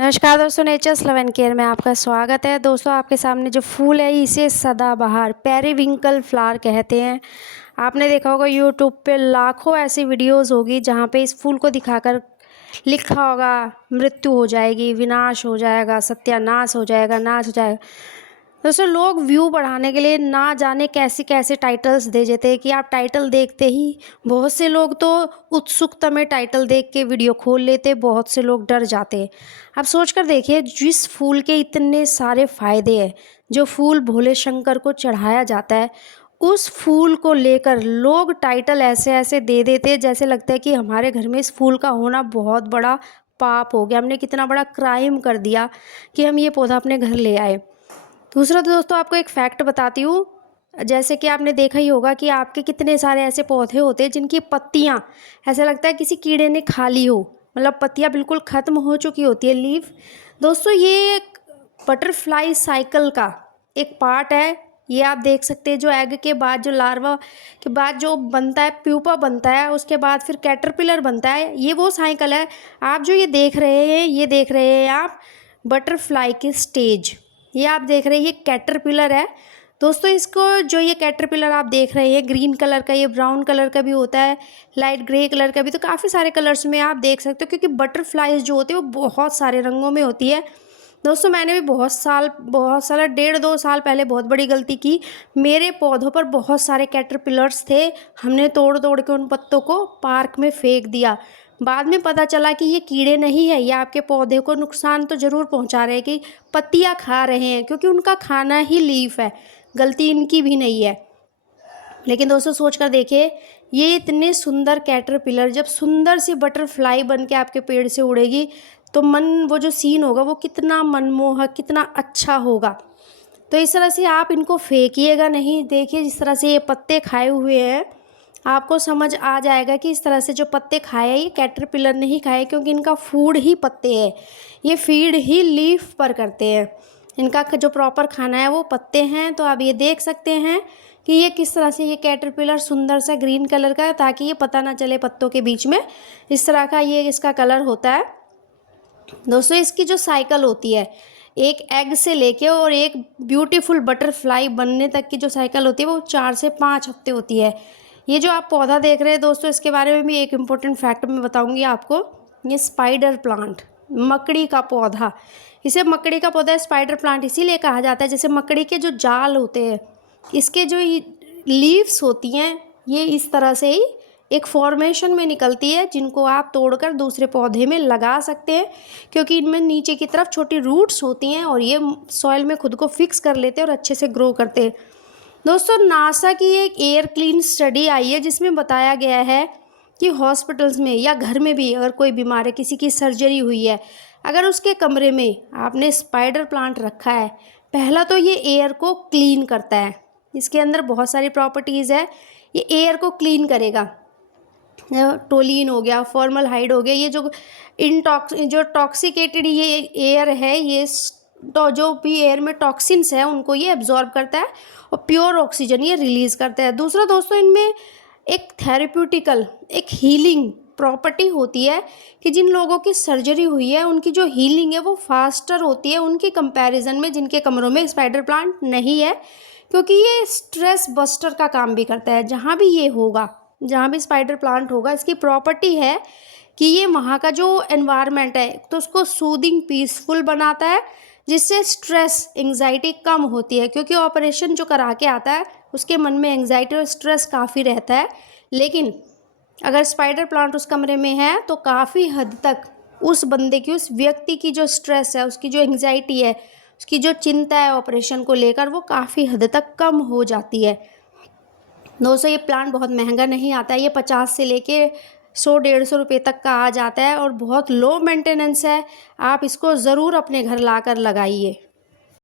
नमस्कार दोस्तों, natures love and care में आपका स्वागत है। दोस्तों, आपके सामने जो फूल है इसे सदाबहार पेरीविंकल फ्लावर कहते हैं। आपने देखा होगा यूट्यूब पे लाखों ऐसी वीडियोस होगी जहाँ पे इस फूल को दिखाकर लिखा होगा मृत्यु हो जाएगी, विनाश हो जाएगा, सत्यानाश हो जाएगा, नाश हो जाएगा। दोस्तों, लोग व्यू बढ़ाने के लिए ना जाने कैसे कैसे टाइटल्स दे देते हैं कि आप टाइटल देखते ही बहुत से लोग तो उत्सुकता में टाइटल देख के वीडियो खोल लेते, बहुत से लोग डर जाते हैं। आप सोच कर देखिए, जिस फूल के इतने सारे फायदे हैं, जो फूल भोले शंकर को चढ़ाया जाता है, उस फूल को लेकर लोग टाइटल ऐसे ऐसे दे देते हैं जैसे लगता है कि हमारे घर में इस फूल का होना बहुत बड़ा पाप हो गया, हमने कितना बड़ा क्राइम कर दिया कि हम ये पौधा अपने घर ले आए। दूसरा तो दोस्तों, आपको एक फैक्ट बताती हूँ। जैसे कि आपने देखा ही होगा कि आपके कितने सारे ऐसे पौधे होते हैं जिनकी पत्तियाँ ऐसा लगता है किसी कीड़े ने खा ली हो, मतलब पत्तियाँ बिल्कुल ख़त्म हो चुकी होती है, लीफ। दोस्तों, ये एक बटरफ्लाई साइकिल का एक पार्ट है। ये आप देख सकते हैं, जो एग के बाद, जो लार्वा के बाद जो बनता है, प्यूपा बनता है, उसके बाद फिर कैटरपिलर बनता है, ये वो साइकिल है। आप जो ये देख रहे हैं, ये देख रहे हैं आप बटरफ्लाई की स्टेज। ये आप देख रहे हैं, ये कैटरपिलर है। दोस्तों, इसको जो ये कैटरपिलर आप देख रहे हैं, ग्रीन कलर का, ये ब्राउन कलर का भी होता है, लाइट ग्रे कलर का भी, तो काफ़ी सारे कलर्स में आप देख सकते हो, क्योंकि बटरफ्लाइज जो होती है वो बहुत सारे रंगों में होती है। दोस्तों, मैंने भी बहुत साल 1.5-2 साल पहले बहुत बड़ी गलती की। मेरे पौधों पर बहुत सारे कैटरपिलर्स थे, हमने तोड़ तोड़ के उन पत्तों को पार्क में फेंक दिया। बाद में पता चला कि ये कीड़े नहीं है, ये आपके पौधे को नुकसान तो ज़रूर पहुंचा रहे हैं, कि पत्तियां खा रहे हैं, क्योंकि उनका खाना ही लीफ है, गलती इनकी भी नहीं है। लेकिन दोस्तों, सोच कर देखिए, ये इतने सुंदर कैटरपिलर जब सुंदर सी बटरफ्लाई बन के आपके पेड़ से उड़ेगी तो वो जो सीन होगा वो कितना मनमोहक, कितना अच्छा होगा। तो इस तरह से आप इनको फेंकिएगा नहीं। देखिए, जिस तरह से ये पत्ते खाए हुए हैं, आपको समझ आ जाएगा कि इस तरह से जो पत्ते खाए हैं, ये कैटरपिलर ने ही खाए, क्योंकि इनका फूड ही पत्ते हैं, ये फीड ही लीफ पर करते हैं। इनका जो प्रॉपर खाना है वो पत्ते हैं। तो आप ये देख सकते हैं कि ये किस तरह से ये कैटरपिलर सुंदर सा ग्रीन कलर का है, ताकि ये पता ना चले पत्तों के बीच में, इस तरह का ये इसका कलर होता है। दोस्तों, इसकी जो साइकिल होती है, एक एग से लेके और एक ब्यूटीफुल बटरफ्लाई बनने तक की जो साइकिल होती है वो 4 से 5 हफ्ते होती है। ये जो आप पौधा देख रहे हैं दोस्तों, इसके बारे में भी एक इम्पोर्टेंट फैक्ट मैं बताऊंगी आपको। ये स्पाइडर प्लांट, मकड़ी का पौधा, इसे मकड़ी का पौधा स्पाइडर प्लांट इसीलिए कहा जाता है, जैसे मकड़ी के जो जाल होते हैं, इसके जो लीव्स होती हैं, ये इस तरह से ही एक फॉर्मेशन में निकलती है, जिनको आप तोड़कर दूसरे पौधे में लगा सकते हैं, क्योंकि इनमें नीचे की तरफ छोटी रूट्स होती हैं और ये सॉइल में खुद को फिक्स कर लेते हैं और अच्छे से ग्रो करते हैं। दोस्तों, नासा की एक एयर क्लीन स्टडी आई है जिसमें बताया गया है कि हॉस्पिटल्स में या घर में भी अगर कोई बीमार है, किसी की सर्जरी हुई है, अगर उसके कमरे में आपने स्पाइडर प्लांट रखा है, पहला तो ये एयर को क्लीन करता है। इसके अंदर बहुत सारी प्रॉपर्टीज़ है, ये एयर को क्लीन करेगा। टोलिन हो गया, फॉर्मलहाइड हो गया, ये जो टॉक्सिकेटेड ये एयर है, ये तो जो भी एयर में टॉक्सिन्स है उनको ये एब्जॉर्ब करता है और प्योर ऑक्सीजन ये रिलीज़ करता है। दूसरा दोस्तों, इनमें एक थेरेप्यूटिकल, एक हीलिंग प्रॉपर्टी होती है कि जिन लोगों की सर्जरी हुई है उनकी जो हीलिंग है वो फास्टर होती है उनके कंपैरिजन में जिनके कमरों में स्पाइडर प्लांट नहीं है, क्योंकि ये स्ट्रेस बस्टर का काम भी करता है। जहाँ भी ये होगा, जहाँ भी स्पाइडर प्लांट होगा, इसकी प्रॉपर्टी है कि ये वहाँ का जो एनवायरनमेंट है तो उसको सूदिंग, पीसफुल बनाता है, जिससे स्ट्रेस, एंग्जाइटी कम होती है, क्योंकि ऑपरेशन जो करा के आता है उसके मन में एंग्जाइटी और स्ट्रेस काफ़ी रहता है। लेकिन अगर स्पाइडर प्लांट उस कमरे में है तो काफ़ी हद तक उस बंदे की, उस व्यक्ति की जो स्ट्रेस है, उसकी जो एंग्जाइटी है, उसकी जो चिंता है ऑपरेशन को लेकर, वो काफ़ी हद तक कम हो जाती है। दोस्तों, ये प्लांट बहुत महंगा नहीं आता है, ये 50 से लेके 100-150 रुपये तक का आ जाता है और बहुत लो मेंटेनेंस है। आप इसको ज़रूर अपने घर लाकर लगाइए।